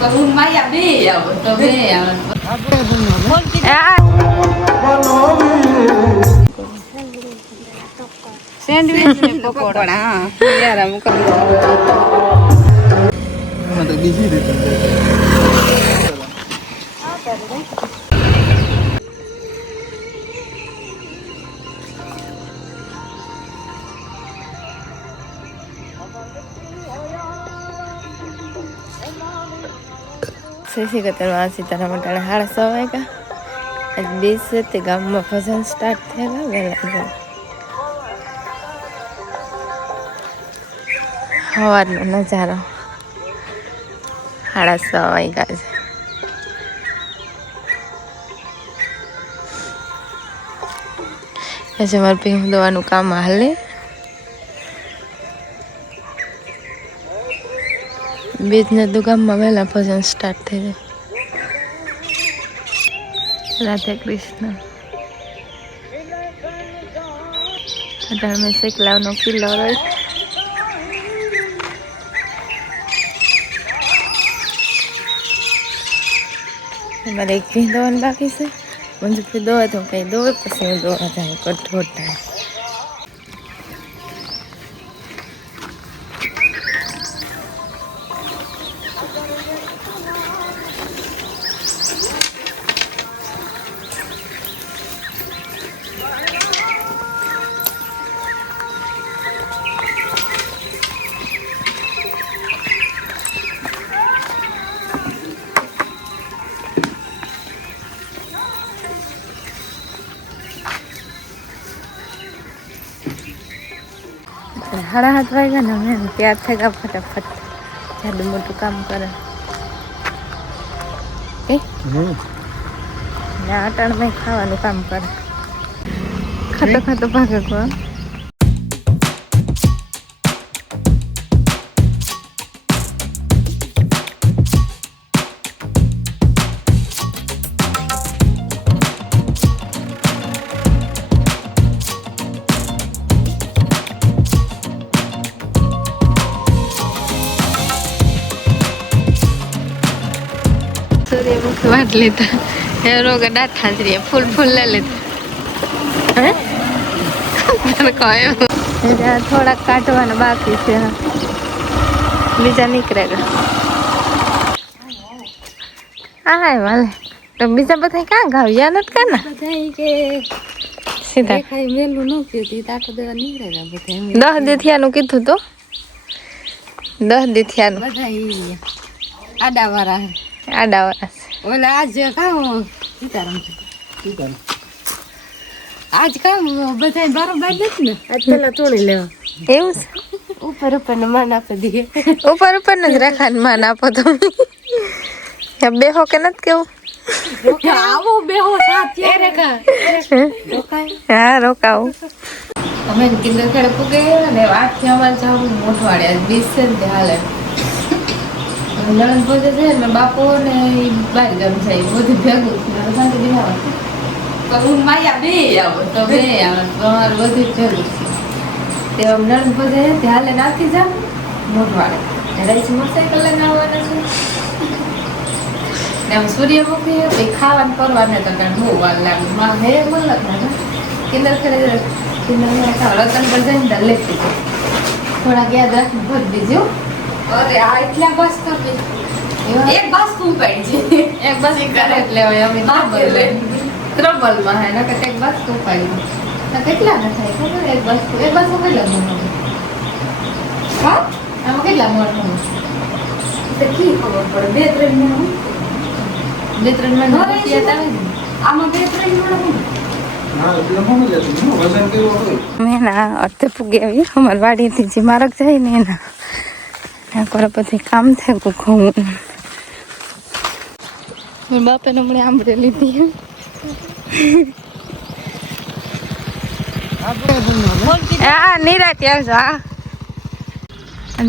કરું માયા બે આવો તો બે સેન્ડવિચ ને પકોડા હા યાર આમ કરું તો બીજી રીતે શશી કતરમાં સીતારામ ટાણા 6:30 વાગ્યા આજ 20 તે ગામમાં ભજન સ્ટાર્ટ થયેલા વહેલા સવારનો નજારો 6:30 વાગ્યા છે. આજે મારે ભીમ દવાનું કામ હાલે બીજને તો ગામમાં વહેલા ભજન સ્ટાર્ટ થઈ જાય. રાધે કૃષ્ણ. અત્યારે મેં શેકલાવનો કિલ્લો રહ્યો મારે એક ભીં દોવાનું બાકી છે. મંજુ ફી દોવા તો કંઈ દોવે પછી હું દોવા જાય કઠોળ થાય. સાડા 7 વાગ્યા ને અમે તૈયાર થઈ ગયા ફટાફટ. જાદુ મોટું કામ કરે ને અટાણમાં ખાવાનું કામ કરે. ખાતો ખાતો ભાગે કોણ વાટ લેતા એ રોગ દાંત હાજરી ફૂલ લઈ લેતા હે થોડાક કાઢવાના બાકી છે બીજા નીકળે હા વાલે તો બીજા બધા ક્યાં ગાવ યા નથી કા ને કે સીધા ખાઈ મેલું ન કીધી તાકો દેવા નીકળેલા બધા 10 દી થયાનું કીધું તો 10 દી થયાનું બધા આડાવાળા આડાવાળા ઓલા આજ કામ સીતારામ આજ કામ બધા બરોબર નથી ને આજ પેલા તોડી લેવા એવું છે ઉપર ને માન આપી દઈએ ઉપર જ રાખવાનું માન આપો તમે બેહો કે નથી કેવું આવો બેહો સાથ એ રેખા રોકાય હા રોકાવું અમે કિંદર ખેડે પૂગે ને વાટથી અમારે જવું મોઠવાડે 20 છે હાલે નણંદ પોતે છે ને બાપો ને બહાર ગામ છે બધું ભેગું છે શાંતિ બિહાવા કરું માયા બે આવો તો બે આવે તમારું બધું ભેગું છે તે નણંદ પોતે છે હાલે નાખી જાવ મોઠવાડે રહીશ મોટરસાઇકલ લઈને આવવાના છે ને આમ સૂર્યમુખી પછી ખાવાનું કરવાને તો બહુ વાર લાગે માં હે મલક ના કિંદર ખેડે રતન પર જઈને લેતી થોડાક યાદ રાખીને ભરી દીજો અરે આ એટલા બસ કરી એક બસ તું પડી છે એક બસ કરે એટલે અમે ટ્રબલ માં હે નકર એક બસ તું પડી તો કેટલા ન થાય ખબર એક બસ કેટલા મોટો હા આમાં કેટલા મોટો તો કી ખબર પડે 2-3 મિનિટ 2-3 મિનિટ આમાં 2-3 મિનિટ મેના અર્ધે પૂગી આવી અમારી વાડીથી જે માર્ગ જાય ને એના કરે પછી કામ થાય ઘઉં બાપે હમણાં આંબળે લીધી હા નિરાતી આવજો હા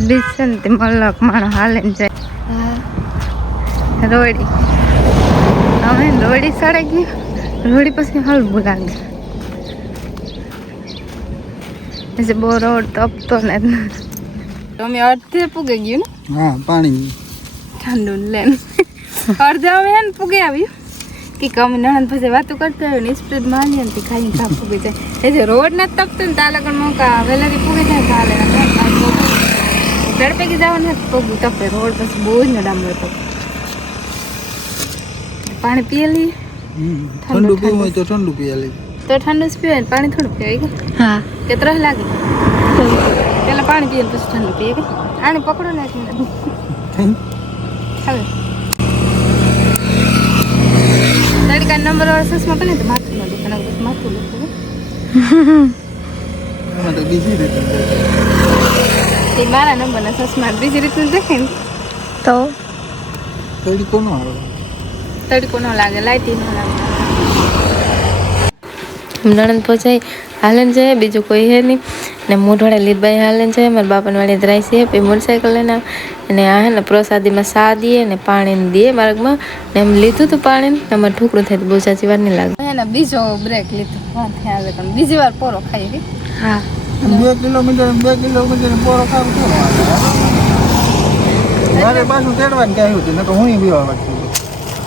બીજ છે ને તે મલક માણો હાલે ને જાય રોડી અમે રોડી સડે ગયું રોડી પછી હલવું લાગે પછી બહુ રોડ તપતો ને અમે અડધે પૂગે ગયું ને હા પાણી ઠંડુ લેન અડધા હવે ને પૂગે આવ્યું કે કમી નણંદ પછી વાતો કરતા હોય ને સ્પ્રેડ મારી ને ખાઈ ખા પૂગી જાય એ જે રોડ ને તપતો ને તા લગન મોકા વેલાથી પૂગે જાય ચાલે ઝડપે કે જવાનું પગું તપે રોડ પછી બહુ જ ડામરો તપ પાણી પીએ લઈએ ઠંડુ પીવું હોય તો ઠંડુ પીએ લઈએ તો ઠંડુ જ પીવાય ને પાણી થોડું પીવાય કે હા કે ત્રહ લાગે પેલા પાણી પીએ પછી ઠંડુ પીએ કે આને પકડો ને હવે તડકા નંબર વાળા સસમાં પણ તો માથું ન દુખે પછી માથું દુખે એમાં તો બીજી રીતે એ મારા નંબરના સસમાં બીજી રીતનું દેખે ને તો તડકો ન આવે તડકો ન લાગે લાઇટી ન લાગે નણંદ પહોંચાઈ હાલન છે બીજું કોઈ હે નહીં ને મોઢવાડે લીધબાઈ હાલન છે મારા બાપાને વાળી ધરાય છે પછી મોટરસાઇકલ લઈને અને આ હે ને પ્રસાદીમાં સા દઈએ ને પાણી દઈએ માર્ગમાં ને એમ લીધું હતું પાણી ને અમારે ઠુકડું થાય તો બહુ સાચી વાર નહીં લાગે એને બીજો બ્રેક લીધો હા ત્યાં આવે પણ બીજી વાર પોરો ખાઈ ગઈ હા 2 કિલોમીટર પોરો ખાવ તો મારે પાછું તેડવાનું કહ્યું હતું નકર હું બીવા વાગતું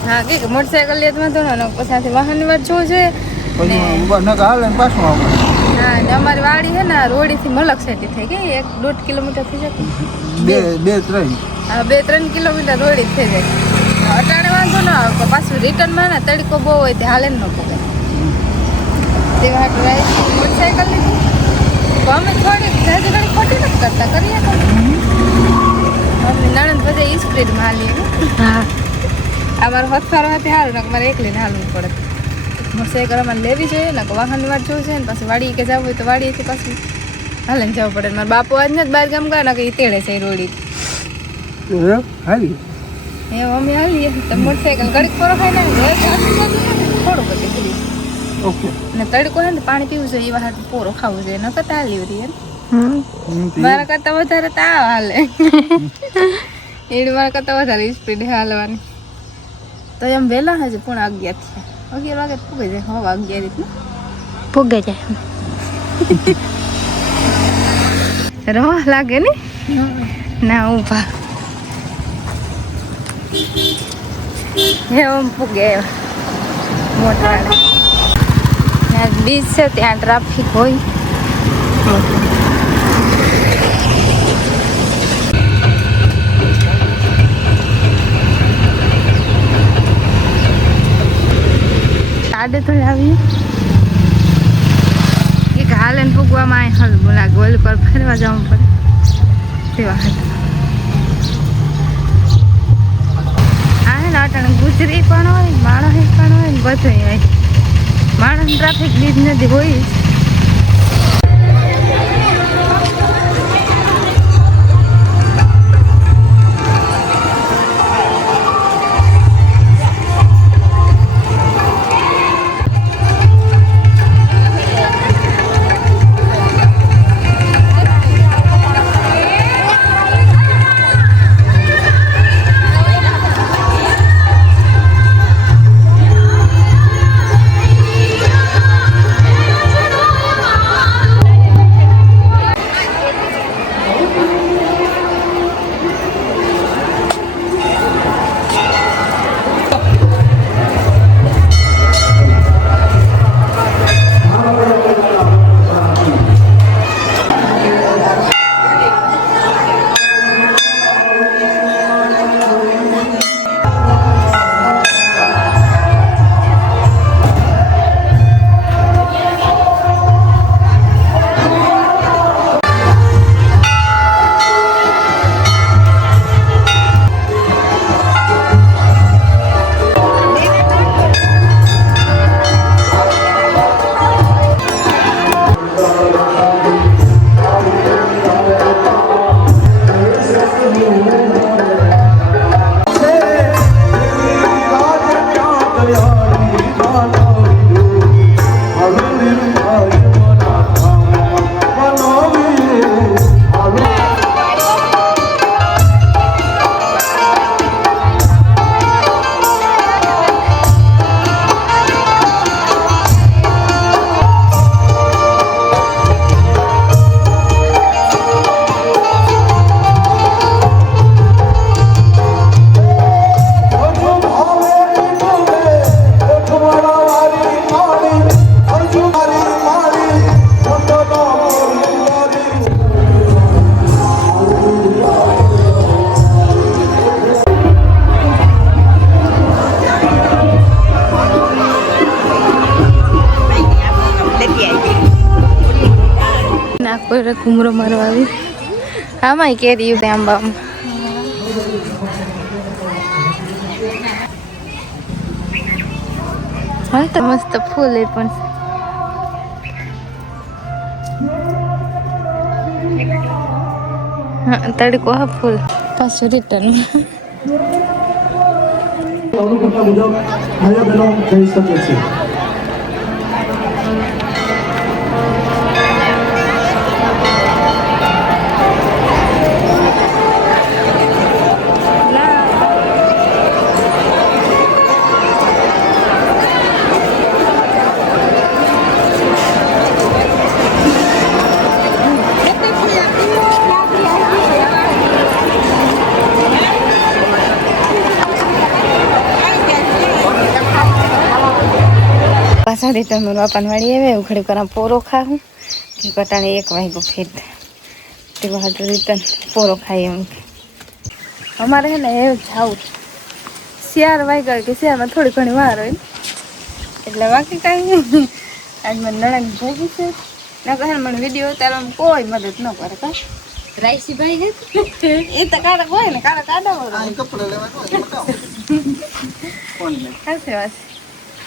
હા કે મોટરસાઇકલ લે તો વાંધો ન પછી વાહનની વાત જોવું જોઈએ પછી નકર હાલે ને પાછું આવવાનું હા ને અમારી વાડી છે ને રોડીથી મલક સેટી થઈ ગઈ 1-1.5 કિલોમીટર થઈ જાય 2-3 હા 2-3 કિલોમીટર રોડી થઈ જાય અટાણે વાંધો ન આવે પણ પાછું રિટર્નમાં ને તડકો બહુ હોય તે હાલે ન પોગે તેવા હાટું મોટરસાઇકલ લીધી તો અમે થોડીક જાજી ઘણી ખોટી નથી કરતા કરીએ તો અમે નણંદ બધે સ્પીડમાં હાલીએ હા અમારો હથવારો હતી હારું ને મારે એકલીને હાલવું પડે મોટરસાઇકલ અમારે લેવી જોઈએ ને વાહનની વાત જોવું છે ને પાછું વાડી કે જવું હોય તો વાડીએથી પાછું હાલે ને જવું પડે મારા બાપુ આજ ને બહાર ગામ ગયા ને કે એ તેડે છે એ રોડી હાલી એ અમે હાલીએ તો મોટરસાઇકલ ઘડીક પોરો ખાઈ ને થોડું બધું ઓકે ને તડકો હે ને પાણી પીવું જોઈએ એવા હાટું પોરો ખાવું જોઈએ નકર તાલી રહી મારા કરતા વધારે તાવ હાલે એડી મારા કરતા વધારે સ્પીડ હાલવાની તો એમ વહેલા હજુ પણ 11 થયા 11 વાગે પૂગે જાય હવા 11 રીતનું પૂગે જાય રવા લાગે ને ના ઊભા એમ પૂગે મોટવાડે બીચ છે ત્યાં ટ્રાફિક હોય આડે તો આવી એક હાલે ને પૂગવામાં આ હલ બોલા ગોલ પર ફરવા જવું પડે તેવા આ હે ને અટાણે ગુજરી પણ હોય માણસ પણ હોય ને બધું હોય માણસ ટ્રાફિક બીજ નથી હોય ઘરે ઘૂમરો મારવા આવી આમાં કેરી આંબામાં હા તો મસ્ત ફૂલ એ પણ હા તડકો હા ફૂલ પાછું રિટર્ન અનુકૂળતા મુજબ ભાઈઓ બહેનો જઈ શકે છે. પાછા રિટર્ન બાપાને વાળી આવે એવું ઘડી કરા પોરો ખાવું કે કટાણે 1 વાગ્યો ફેર તે બાદ રિટર્ન પોરો ખાઈ એમ કે અમારે હે ને એવું જાવું 4 વાગ્યા કે 4 માં થોડી ઘણી વાર હોય એટલે બાકી કાંઈ નહીં આજ મને નણંદ ભેગી છે ના કહે મને વિડીયો ઉતારવામાં કોઈ મદદ ન કરે કા રાઈસી ભાઈ હે એ તો કાળા હોય ને કાળા કાઢા કપડા લેવાનું સાચી વાત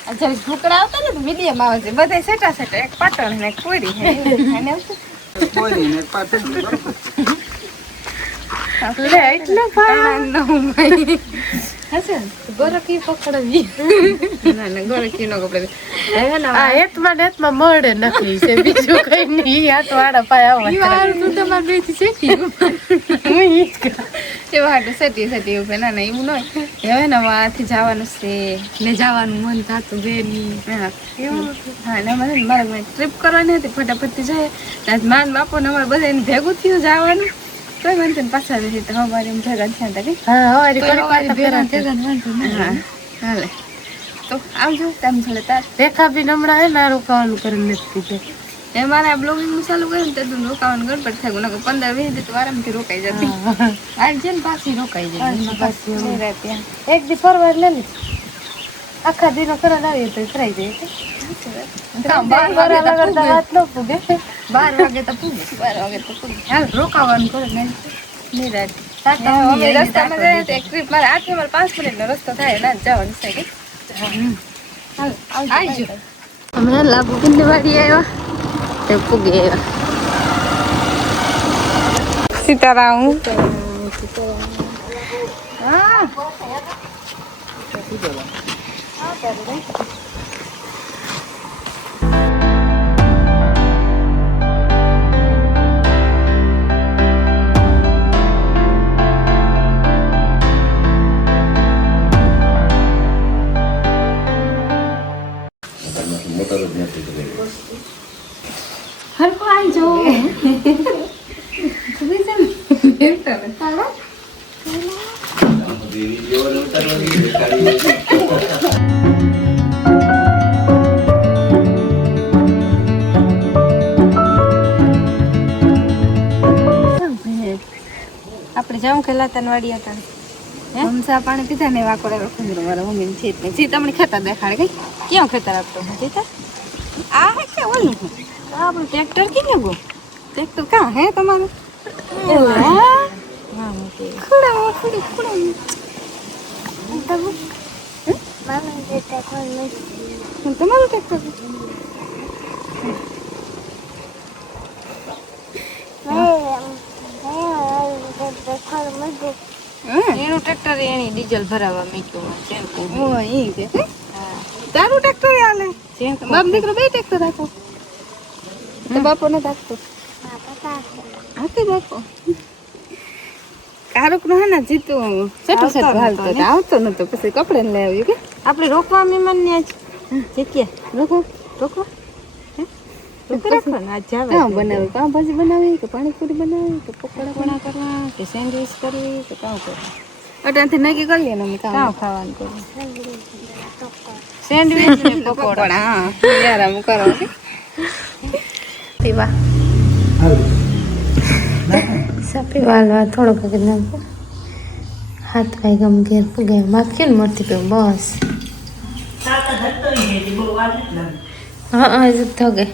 જ્યારે ઢોકળા આવતા ને તો વિડીયોમાં આવે છે બધા સેટા સેટા એક પાટણ ને એક પૂરી હે ખાઈને આવતું કોઈ ને પાટણ એટલે એટલો ભાઈ ન ભાઈ હશે ગોરકી પકડવી ના ના ગોરકી નો કપડે આ હેતમાં નેતમાં મળે નથી છે બીજું કઈ નહીં આ તો આડા પાય આવા ઈ વાર નું તમાર બેથી સેટી એ વાટ સેટી સેટી ઉપર ના ના એવું નય હવે ને વાથી જવાનું છે ને જવાનું મન થાતું બેની હા એવું હા ને મને મારે ટ્રીપ કરવાની હતી ફટાફટ જાય આજ માન બાપો ને અમારે બધાને ભેગું થયું જવાનું કોઈ વાંધો ને પાછા આવી તો અમારે એમ ભેગા થયા હતા કે હા હવારી ભેગા હા હાલે તો આવજો તેમ છોડે તાર રેખા બી નમડા હે ના રોકાવાનું કરીને નથી કીધું એ મારા બ્લોગિંગ ચાલુ કર્યું ને તો રોકાવાનું ગડબડ થાય નકર 15-20 તો આરામથી રોકાઈ જતી આજ છે ને પાછી રોકાઈ જાય પાછી ત્યાં એક દી ફરવા લે લે આખા દીનો ફરવા આવીએ તો ફરાઈ જાય 12 વાગે તો પૂગે હાલ રોકાવાનું કરે ને નિરાત અમે રસ્તામાં જાય તો એક ટ્રીપ મારે 8 થી 5 મિનિટનો રસ્તો થાય ના જવાનું છે કે હાલ આવજો અમે લાભુ કિંડી વાડી આવ્યા તે પૂગે આવ્યા સીતારામ હા હરકો આજો આપણે જાઉં ખેલા તનવાડી હતા હમસા પાણી પીધા ને વાકોડે રખુંદરો મારા મમ્મી છે એટલે જી તમને ખેતર દેખાડે કઈ ક્યાં ખેતર આપતો જીતા આ હે કે ઓલું આપણું ટ્રેક્ટર કેને ગો ટ્રેક્ટર કાં હે તમારું હા ખુડા ખુડી ખુડા મામા જે ટ્રેક્ટર નહીં તમારું ટ્રેક્ટર એનું ટ્રેક્ટર એની ડીઝલ ભરાવા મૂક્યું છે તારું ટ્રેક્ટર હાલે બાપ દીકરો બે ટ્રેક્ટર રાખો તો બાપો ને રાખતો હાથી બાપો કારુક નો હે ને જીતું સેટો સેટો હાલતો આવતો નતો પછી કપડે ને લઈ આવ્યું કે આપણે રોકવા મહેમાન ને આજ જગ્યા રોકો રોકો બનાવી પાવભાજી બનાવી કે પાણીપુરી બનાવી કે પકોડા પણા કરવા કે સેન્ડવીચ કરવી કે કાં કરવું અટાણથી નક્કી કરીએ ને અમે કાં ખાવાનું કરવું સેન્ડવીચ ને પકોડા હા યાર કરો પીવા પીવા હાલવા થોડોક વખત નાખો 7 વાગ્યા ઘેર પૂગે માખ્યું ને મળતી પીવું બસ હા હા થગે